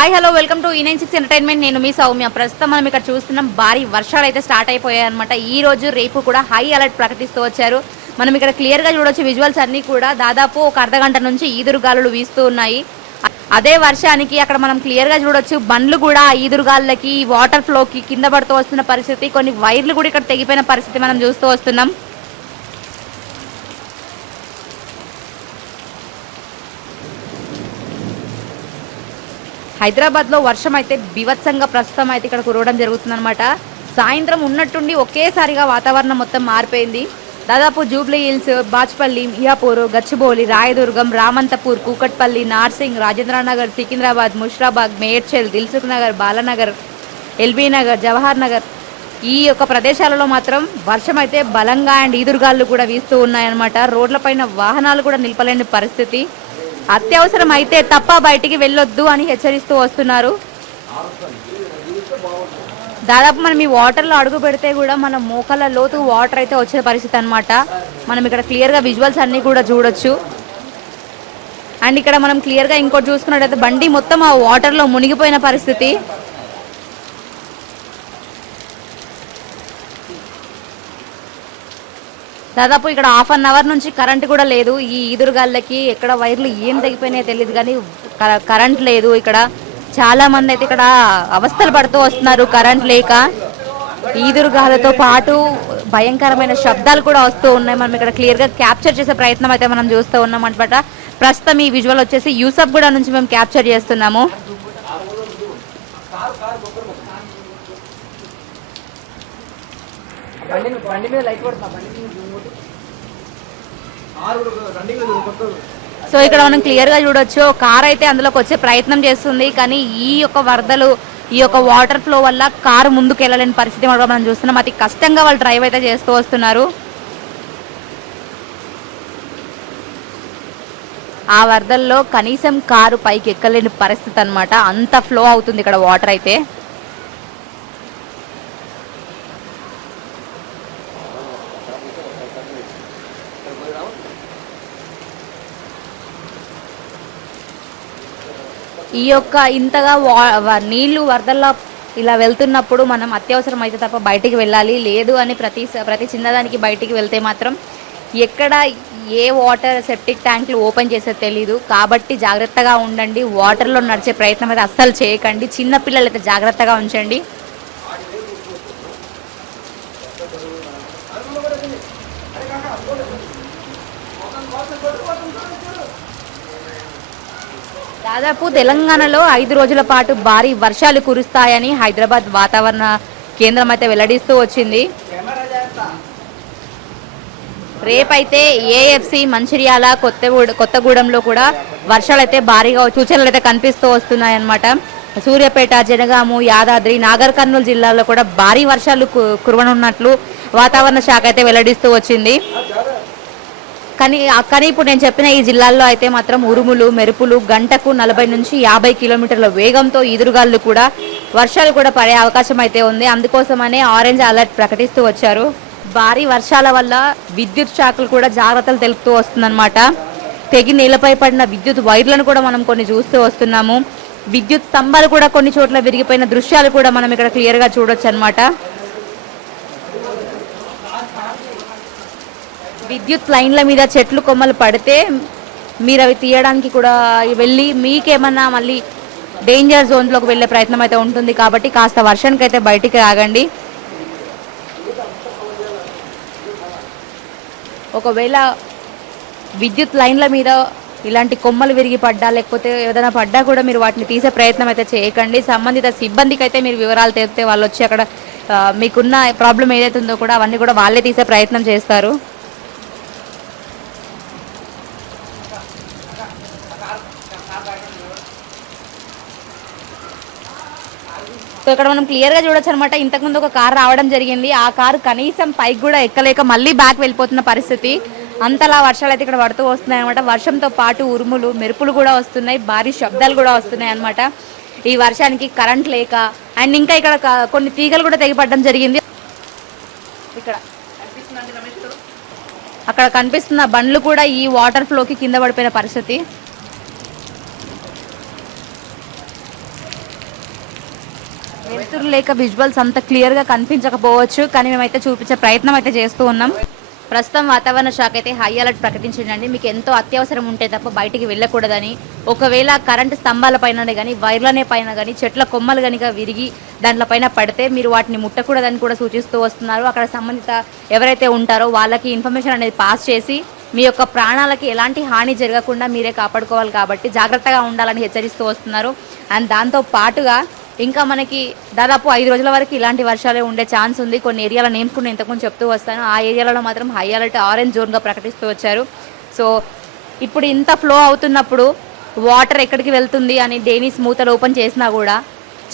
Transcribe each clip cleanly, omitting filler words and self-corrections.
Hi hello welcome to E96 entertainment. నేను మీ సౌమ్య. ప్రస్తుతం మనం ఇక్కడ చూస్తున్నాం భారీ వర్షాలు అయితే స్టార్ట్ అయిపోయాయి అనమాట. ఈ రోజు రేపు కూడా హై అలర్ట్ ప్రకటిస్తూ వచ్చారు. మనం ఇక్కడ క్లియర్గా చూడొచ్చు. విజువల్స్ అన్నీ కూడా దాదాపు ఒక అర్ధగంట నుంచి ఈదురుగాలులు వీస్తూ ఉన్నాయి. అదే వర్షానికి అక్కడ మనం క్లియర్గా చూడొచ్చు బండ్లు కూడా ఈదురుగాళ్ళకి వాటర్ ఫ్లోకి కింద పడుతూ వస్తున్న పరిస్థితి, కొన్ని వైర్లు కూడా ఇక్కడ తెగిపోయిన పరిస్థితి మనం చూస్తూ వస్తున్నాం. హైదరాబాద్లో వర్షం అయితే బీభత్సంగా ప్రస్తుతం అయితే ఇక్కడ కురవడం జరుగుతుందన్నమాట. సాయంత్రం ఉన్నట్టుండి ఒకేసారిగా వాతావరణం మొత్తం మారిపోయింది. దాదాపు Jubilee Hills, Bachupally, Miyapur, Gachibowli, Rayadurgam, Ramanthapur, Kukatpally, Narsing, Rajendranagar, Secunderabad, Musheerabad, Medchal, Dilsukh Nagar, Balanagar, LB Nagar, Jawahar Nagar ఈ యొక్క ప్రదేశాలలో మాత్రం వర్షం అయితే బలంగా అండ్ ఈదురుగాళ్ళు కూడా వీస్తూ ఉన్నాయన్నమాట. రోడ్లపైన వాహనాలు కూడా నిలపలేని పరిస్థితి. అత్యవసరం అయితే తప్ప బయటికి వెళ్ళొద్దు అని హెచ్చరిస్తూ వస్తున్నారు. దాదాపు మనం ఈ వాటర్లో అడుగు పెడితే కూడా మన మోకాళ్ళ లోతు వాటర్ అయితే వచ్చే పరిస్థితి అనమాట. మనం ఇక్కడ క్లియర్గా విజువల్స్ అన్నీ కూడా చూడొచ్చు. అండ్ ఇక్కడ మనం క్లియర్గా ఇంకోటి చూసుకున్నట్టయితే బండి మొత్తం ఆ వాటర్లో మునిగిపోయిన పరిస్థితి. దాదాపు ఇక్కడ హాఫ్ అన్ అవర్ నుంచి కరెంట్ కూడా లేదు. ఈ ఈదురుగాళ్ళకి ఎక్కడ వైర్లు ఏం తెగిపోయినాయో తెలియదు కానీ కరెంట్ లేదు. ఇక్కడ చాలా మంది అయితే ఇక్కడ అవస్థలు పడుతూ వస్తున్నారు కరెంట్ లేక. ఈదురుగాలతో పాటు భయంకరమైన శబ్దాలు కూడా వస్తూ ఉన్నాయి. మనం ఇక్కడ క్లియర్గా క్యాప్చర్ చేసే ప్రయత్నం అయితే మనం చూస్తూ ఉన్నాం అనమాట. ప్రస్తుతం ఈ విజువల్ వచ్చేసి యూసఫ్ గూడ నుంచి మేము క్యాప్చర్ చేస్తున్నాము. సో ఇక్కడ మనం క్లియర్ గా చూడొచ్చు కార్ అయితే అందులోకి వచ్చే ప్రయత్నం చేస్తుంది. కానీ ఈ యొక్క వరదలు, ఈ యొక్క వాటర్ ఫ్లో వల్ల కారు ముందుకు వెళ్ళలేని పరిస్థితి మనం చూస్తున్నాం. అతి కష్టంగా వాళ్ళు డ్రైవ్ అయితే చేస్తూ వస్తున్నారు. ఆ వరదల్లో కనీసం కారు పైకి ఎక్కలేని పరిస్థితి అనమాట. అంత ఫ్లో అవుతుంది ఇక్కడ వాటర్ అయితే. ఈ యొక్క ఇంతగా నీళ్లు వరదల్లో ఇలా వెళ్తున్నప్పుడు మనం అత్యవసరం అయితే తప్ప బయటికి వెళ్ళాలి. లేదు అని ప్రతి చిన్నదానికి బయటికి వెళ్తే మాత్రం ఎక్కడ ఏ వాటర్ సెప్టిక్ ట్యాంకులు ఓపెన్ చేసేది తెలీదు. కాబట్టి జాగ్రత్తగా ఉండండి. వాటర్లో నడిచే ప్రయత్నం అయితే అస్సలు చేయకండి. చిన్నపిల్లలు అయితే జాగ్రత్తగా ఉంచండి. దాదాపు తెలంగాణలో 5 రోజుల పాటు భారీ వర్షాలు కురుస్తాయని హైదరాబాద్ వాతావరణ కేంద్రం అయితే వెల్లడిస్తూ వచ్చింది. రేపైతే ఏఎఫ్సి, మంచిర్యాల, కొత్తగూడెంలో కూడా వర్షాలు అయితే భారీగా సూచనలు అయితే కనిపిస్తూ వస్తున్నాయన్నమాట. సూర్యాపేట, జనగాము, యాదాద్రి, నాగర్ కర్నూలు జిల్లాల్లో కూడా భారీ వర్షాలు కురవనున్నట్లు వాతావరణ శాఖ అయితే వెల్లడిస్తూ వచ్చింది. కానీ ఇప్పుడు నేను చెప్పిన ఈ జిల్లాల్లో అయితే మాత్రం ఉరుములు, మెరుపులు గంటకు 40 నుంచి 50 కిలోమీటర్ల వేగంతో ఈదురుగాళ్ళు కూడా వర్షాలు కూడా పడే అవకాశం అయితే ఉంది. అందుకోసమనే ఆరెంజ్ అలర్ట్ ప్రకటిస్తూ వచ్చారు. భారీ వర్షాల వల్ల విద్యుత్ శాఖలు కూడా జాగ్రత్తలు తెలుపుతూ వస్తుందన్నమాట. తెగి నేలపై పడిన విద్యుత్ వైర్లను కూడా మనం కొన్ని చూస్తూ వస్తున్నాము. విద్యుత్ స్తంభాలు కూడా కొన్ని చోట్ల విరిగిపోయిన దృశ్యాలు కూడా మనం ఇక్కడ క్లియర్గా చూడొచ్చు అనమాట. విద్యుత్ లైన్ల మీద చెట్లు కొమ్మలు పడితే మీరు అవి తీయడానికి కూడా వెళ్ళి మీకేమన్నా మళ్ళీ డేంజర్ జోన్లోకి వెళ్ళే ప్రయత్నం అయితే ఉంటుంది. కాబట్టి కాస్త వర్షానికి అయితే బయటికి ఆగండి. ఒకవేళ విద్యుత్ లైన్ల మీద ఇలాంటి కొమ్మలు విరిగి పడ్డా లేకపోతే ఏదైనా పడ్డా కూడా మీరు వాటిని తీసే ప్రయత్నం అయితే చేయకండి. సంబంధిత సిబ్బందికి అయితే మీరు వివరాలు తెలిపితే వాళ్ళు వచ్చి అక్కడ మీకున్న ప్రాబ్లం ఏదైతే ఉందో కూడా అవన్నీ కూడా వాళ్ళే తీసే ప్రయత్నం చేస్తారు. సో ఇక్కడ మనం క్లియర్గా చూడొచ్చు అనమాట. ఇంతకుముందు ఒక కారు రావడం జరిగింది. ఆ కారు కనీసం పైకి కూడా ఎక్కలేక మళ్ళీ బ్యాక్ వెళ్ళిపోతున్న పరిస్థితి. అంతలా వర్షాలు అయితే ఇక్కడ పడుతూ వస్తున్నాయి అనమాట. వర్షంతో పాటు ఉరుములు, మెరుపులు కూడా వస్తున్నాయి, భారీ శబ్దాలు కూడా వస్తున్నాయి అనమాట. ఈ వర్షానికి కరెంట్ లేక అండ్ ఇంకా ఇక్కడ కొన్ని తీగలు కూడా తెగిపడడం జరిగింది. ఇక్కడ అక్కడ కనిపిస్తున్న బండ్లు కూడా ఈ వాటర్ ఫ్లోకి కింద పడిపోయిన పరిస్థితి. వెలుతురు లేక విజువల్స్ అంత క్లియర్గా కనిపించకపోవచ్చు, కానీ మేమైతే చూపించే ప్రయత్నం అయితే చేస్తూ ఉన్నాం. ప్రస్తుతం వాతావరణ శాఖ అయితే హై అలర్ట్ ప్రకటించిందండి. మీకు ఎంతో అత్యవసరం ఉంటే తప్ప బయటికి వెళ్ళకూడదని. ఒకవేళ కరెంటు స్తంభాల పైన కానీ వైర్లనే పైన కానీ చెట్ల కొమ్మలు కనుక విరిగి దాంట్లో పైన పడితే మీరు వాటిని ముట్టకూడదని కూడా సూచిస్తూ వస్తున్నారు. అక్కడ సంబంధిత ఎవరైతే ఉంటారో వాళ్ళకి ఇన్ఫర్మేషన్ అనేది పాస్ చేసి మీ యొక్క ప్రాణాలకి ఎలాంటి హాని జరగకుండా మీరే కాపాడుకోవాలి కాబట్టి జాగ్రత్తగా ఉండాలని హెచ్చరిస్తూ వస్తున్నారు. అండ్ దాంతో పాటుగా ఇంకా మనకి దాదాపు 5 రోజుల వరకు ఇలాంటి వర్షాలే ఉండే ఛాన్స్ ఉంది. కొన్ని ఏరియాల నేమ్స్ కూడా ఇంతకుముందు చెప్తూ వస్తాను. ఆ ఏరియాలలో మాత్రం హై అలర్ట్ ఆరెంజ్ జోన్గా ప్రకటిస్తూ వచ్చారు. సో ఇప్పుడు ఇంత ఫ్లో అవుతున్నప్పుడు వాటర్ ఎక్కడికి వెళ్తుంది అని డేనిస్ మూతలు ఓపెన్ చేసినా కూడా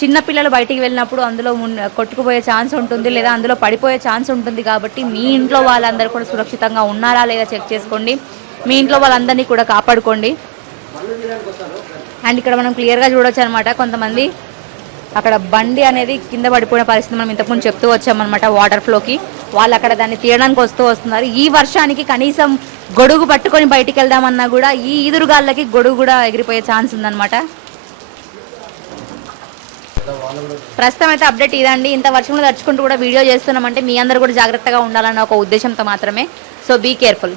చిన్నపిల్లలు బయటికి వెళ్ళినప్పుడు అందులో కొట్టుకుపోయే ఛాన్స్ ఉంటుంది, లేదా అందులో పడిపోయే ఛాన్స్ ఉంటుంది. కాబట్టి మీ ఇంట్లో వాళ్ళందరూ కూడా సురక్షితంగా ఉన్నారా లేదా చెక్ చేసుకోండి. మీ ఇంట్లో వాళ్ళందరినీ కూడా కాపాడుకోండి. అండ్ ఇక్కడ మనం క్లియర్గా చూడొచ్చు అనమాట, కొంతమంది అక్కడ బండి అనేది కింద పడిపోయిన పరిస్థితి మనం ఇంతకుముందు చెప్తూ వచ్చామన్నమాట. వాటర్ ఫ్లోకి వాళ్ళు అక్కడ దాన్ని తీయడానికి వస్తున్నారు. ఈ వర్షానికి కనీసం గొడుగు పట్టుకొని బయటికి వెళ్దామన్నా కూడా ఈ ఈదురుగాళ్ళకి గొడుగు కూడా ఎగిరిపోయే ఛాన్స్ ఉందన్నమాట. ప్రస్తుతం అయితే అప్డేట్ ఇదండి. ఇంత వర్షంలో తడుచుకుంటూ కూడా వీడియో చేస్తున్నామంటే మీ అందరూ కూడా జాగ్రత్తగా ఉండాలన్న ఒక ఉద్దేశంతో మాత్రమే. So be careful.